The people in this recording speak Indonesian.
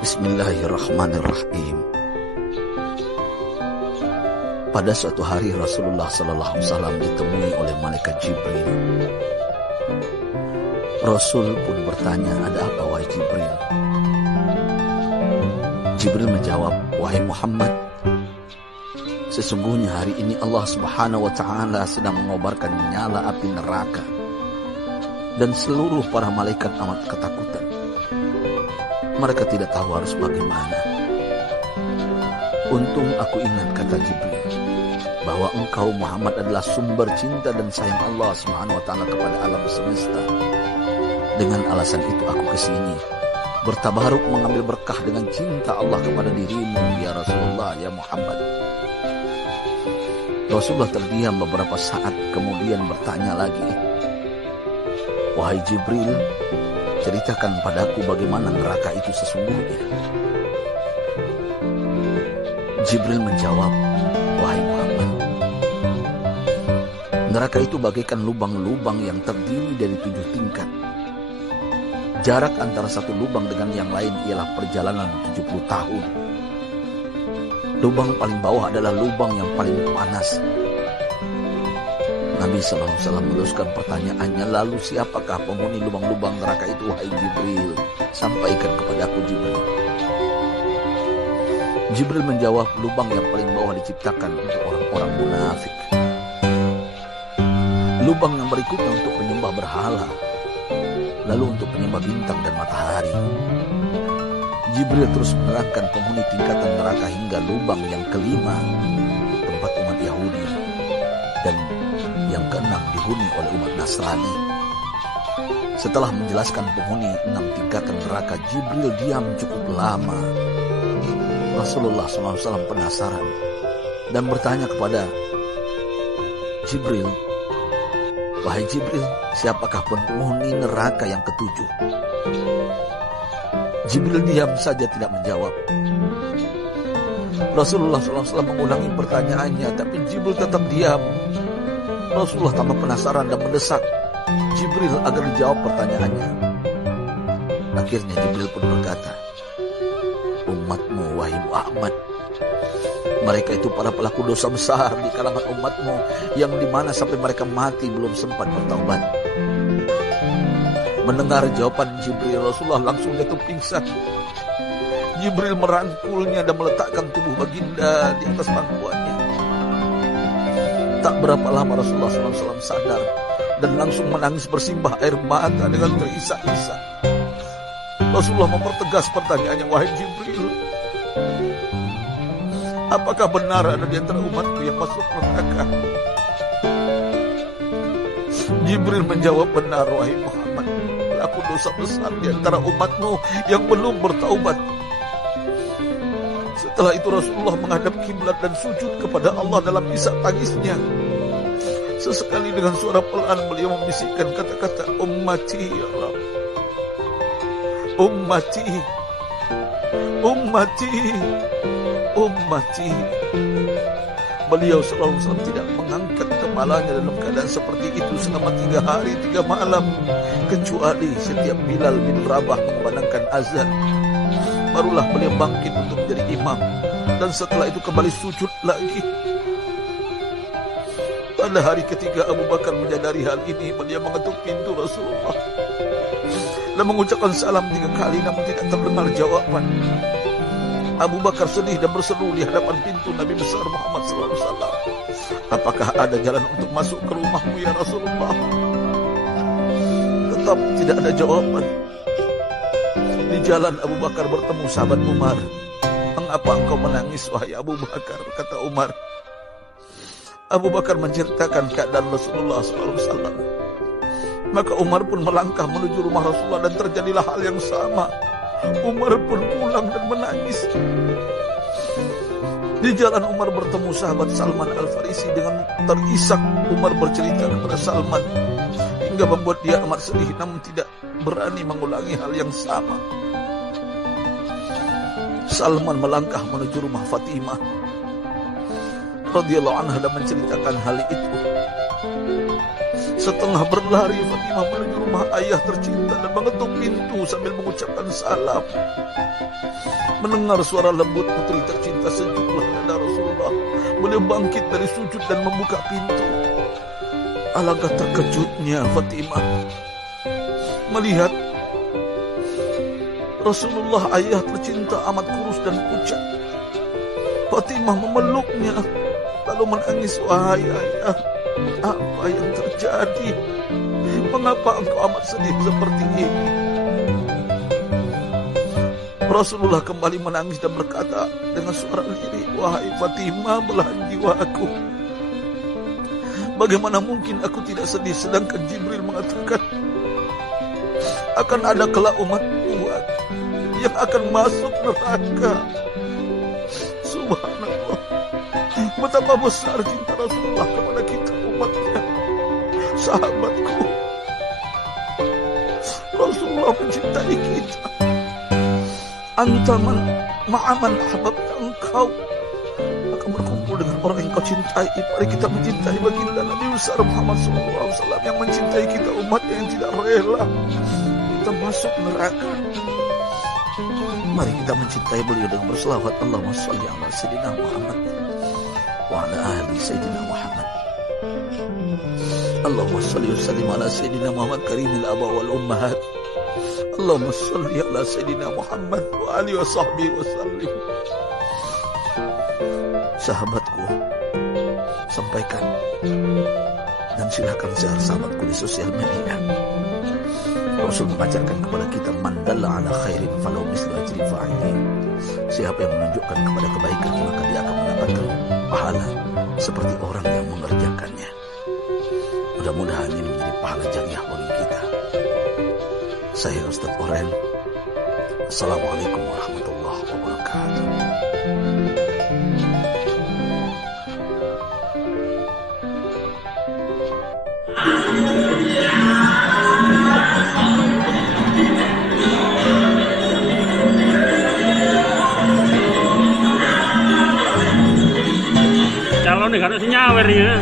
Bismillahirrahmanirrahim. Pada suatu hari Rasulullah SAW ditemui oleh malaikat Jibril. Rasul pun bertanya, "Ada apa wahai Jibril?" Jibril menjawab, "Wahai Muhammad, sesungguhnya hari ini Allah Subhanahu wa Ta'ala sedang mengobarkan nyala api neraka, dan seluruh para malaikat amat ketakutan. Mereka tidak tahu harus bagaimana. Untung aku ingat," kata Jibril, "bahwa engkau Muhammad adalah sumber cinta dan sayang Allah Subhanahu wa Ta'ala kepada alam semesta. Dengan alasan itu aku kesini, bertabaruk mengambil berkah dengan cinta Allah kepada dirimu, ya Rasulullah, ya Muhammad." Rasulullah terdiam beberapa saat, kemudian bertanya lagi, "Wahai Jibril, ceritakan padaku bagaimana neraka itu sesungguhnya." Jibril menjawab, "Wahai Muhammad, neraka itu bagaikan lubang-lubang yang terdiri dari 7 tingkat. Jarak antara satu lubang dengan yang lain ialah perjalanan 70 tahun. Lubang paling bawah adalah lubang yang paling panas." Nabi SAW meneruskan pertanyaannya, "Lalu siapakah penghuni lubang-lubang neraka itu, wahai Jibril? Sampaikan kepadaku, Jibril." Jibril menjawab, "Lubang yang paling bawah diciptakan untuk orang-orang munafik. Lubang yang berikutnya untuk penyembah berhala, lalu untuk penyembah bintang dan matahari." Jibril terus menerangkan penghuni tingkatan neraka hingga lubang yang kelima, tempat umat Yahudi, dan yang keenam dihuni oleh umat Nasrani. Setelah menjelaskan penghuni 6 tingkatan neraka, Jibril diam cukup lama. Rasulullah SAW penasaran dan bertanya kepada Jibril, "Wahai Jibril, siapakah penghuni neraka yang ketujuh?" Jibril diam saja tidak menjawab. Rasulullah SAW mengulangi pertanyaannya, tapi Jibril tetap diam. Rasulullah tambah penasaran dan mendesak Jibril agar dijawab pertanyaannya. Akhirnya Jibril pun berkata, "Umatmu, wahai Muhammad, mereka itu para pelaku dosa besar di kalangan umatmu, yang dimana sampai mereka mati belum sempat bertaubat." Mendengar jawaban Jibril, Rasulullah langsung jatuh pingsan. Jibril merangkulnya dan meletakkan tubuh baginda di atas pangkuannya. Tak berapa lama Rasulullah SAW sadar dan langsung menangis bersimbah air mata dengan terisak-isak. Rasulullah mempertegas pertanyaannya, "Wahai Jibril, apakah benar ada di antara umatku yang masuk neraka?" Jibril menjawab, "Benar, wahai Muhammad, pelaku dosa besar di antara umatmu yang belum bertaubat." Setelah itu Rasulullah menghadap kiblat dan sujud kepada Allah dalam isak tangisnya. Sesekali dengan suara pelan beliau membisikkan kata-kata, "Ummati ya Rabb, ummati, ummati, ummati." Beliau selalu tidak mengangkat kepalanya dalam keadaan seperti itu selama 3 hari 3 malam, kecuali setiap Bilal bin Rabah mengumandangkan azan, barulah beliau bangkit untuk menjadi imam, dan setelah itu kembali sujud lagi. Pada hari ketiga Abu Bakar menyadari hal ini, beliau mengetuk pintu Rasulullah dan mengucapkan salam 3 kali, namun tidak terdengar jawaban. Abu Bakar sedih dan berseru di hadapan pintu Nabi besar Muhammad SAW, "Apakah ada jalan untuk masuk ke rumahmu ya Rasulullah?" Tetap tidak ada jawaban. Di jalan Abu Bakar bertemu sahabat Umar. "Mengapa engkau menangis, wahai Abu Bakar?" kata Umar. Abu Bakar menceritakan keadaan Rasulullah SAW. Maka Umar pun melangkah menuju rumah Rasulullah dan terjadilah hal yang sama. Umar pun pulang dan menangis. Di jalan Umar bertemu sahabat Salman Al-Farisi. Dengan terisak Umar bercerita kepada Salman hingga membuat dia amat sedih, namun tidak berani mengulangi hal yang sama. Salman melangkah menuju rumah Fatimah. radhiyallahu anha menceritakan hal itu. Setengah berlari Fatimah menuju rumah ayah tercinta dan mengetuk pintu sambil mengucapkan salam. Mendengar suara lembut putri tercinta, sejuklah dada Rasulullah. Beliau bangkit dari sujud dan membuka pintu. Alangkah terkejutnya Fatimah melihat Rasulullah ayah tercinta amat kurus dan pucat. Fatimah memeluknya lalu menangis, "Wahai ayah, apa yang terjadi? Mengapa engkau amat sedih seperti ini?" Rasulullah kembali menangis dan berkata dengan suara lirih, "Wahai Fatimah, belahan jiwaku, bagaimana mungkin aku tidak sedih sedangkan Jibril mengatakan akan ada kelak umatku yang akan masuk neraka." Subhanallah, betapa besar cinta Rasulullah kepada kita umatnya. Sahabatku, Rasulullah mencintai kita. Antaman ma'aman ahbabta, engkau akan berkumpul dengan orang yang kau cintai. Mari kita mencintai baginda Nabi besar Muhammad SAW yang mencintai kita umatnya yang tidak rela kita masuk neraka. Mari kita mencintai beliau dengan berselawat, Allahumma sholli ala sayyidina Muhammad wa ala ahli sayyidina Muhammad. Allahumma sholli wa sallim ala sayyidina Muhammad karimil aba wal ummahat. Allahumma sholli ala sayyidina Muhammad wa alihi wa sahbihi wa sallim. Sahabatku, sampaikan dan silakan share sahabatku di sosial media. Rasul mengajarkan kepada kita, man dalla ala khairin falau mislu ajri fa'ilin. Siapa yang menunjukkan kepada kebaikan maka dia akan mendapatkan pahala seperti orang yang mengerjakannya. Mudah-mudahan ini menjadi pahala jariah bagi kita. Saya Ustaz Oren. Assalamualaikum warahmatullahi wabarakatuh. Calon nih, harus nyawer ya.